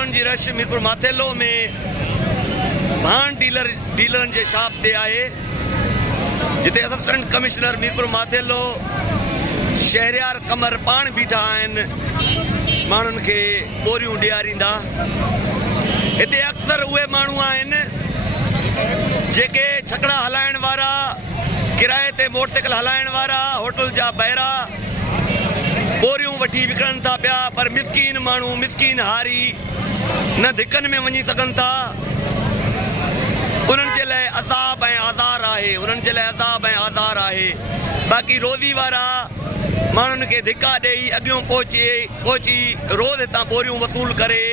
माण्हुनि जी रश मीरपुर माथेलो में भाण डीलरनि जे शॉप ते आहे, जिते असिस्टेंट कमिश्नर मीरपुर माथेलो शहरियार कमर पाण बीठा आहिनि माण्हुनि खे बोरियूं ॾियारींदा। हिते अक्सर उहे माण्हू आहिनि जेके छकड़ा हलाइण वारा, किराए ते मोटरसाइकिल हलाइण वारा, होटल जा ॿाहिरा बोरियूं वठी विकिणनि था पिया, पर मिसकीन माण्हू, मिसकीन हारी न धिकनि में वञी सघनि था। उन्हनि जे लाइ अज़ाब ऐं आज़ार आहे, उन्हनि जे लाइ अज़ाब ऐं आज़ार आहे। बाक़ी रोज़ी वारा माण्हुनि खे धिका ॾेई अॻियों पहुची रोज़ हितां बोरियूं वसूल करे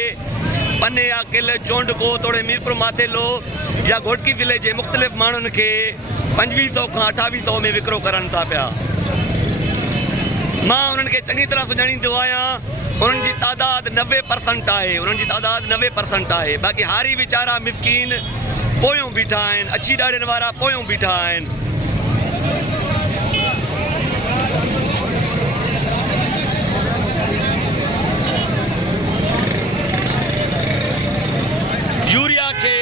पने या किल चोंडको तोड़े मीरपुर माथेलो या घोटकी ज़िले जे मुख़्तलिफ़ माण्हुनि खे 2500 खां 2800 में विकिरो करनि था पिया। मां उन्हनि खे चङी तरह सुञाणींदो आहियां। उन्हनि जी तादाद 90% आहे, उन्हनि जी तादाद 90% आहे। बाक़ी हारी वीचारा मिसकीन पोयों बीठा आहिनि, अछी ॾाड़ियुनि वारा पोयों बीठा आहिनि। यूरिया खे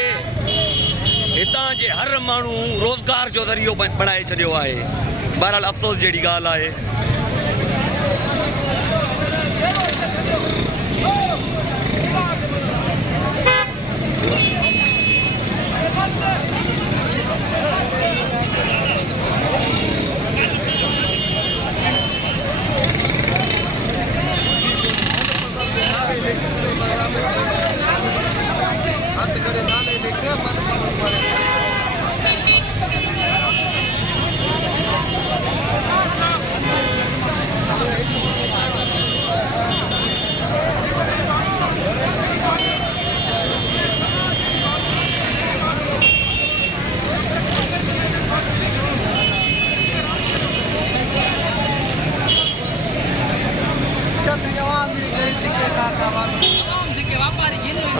हितां जे हर माण्हू रोज़गार जो ज़रियो बणाए छॾियो आहे। बहरहाल अफ़सोस जहिड़ी ॻाल्हि आहे।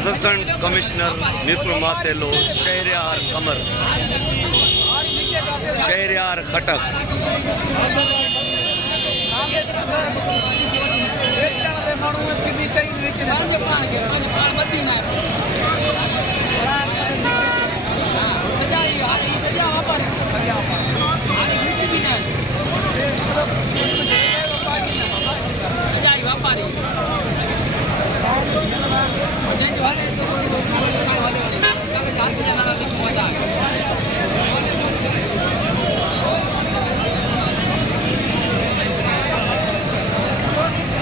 असिस्टेंट कमिश्नर मीरपुर माथेलो शहरियार कमर, शहरियार खटक।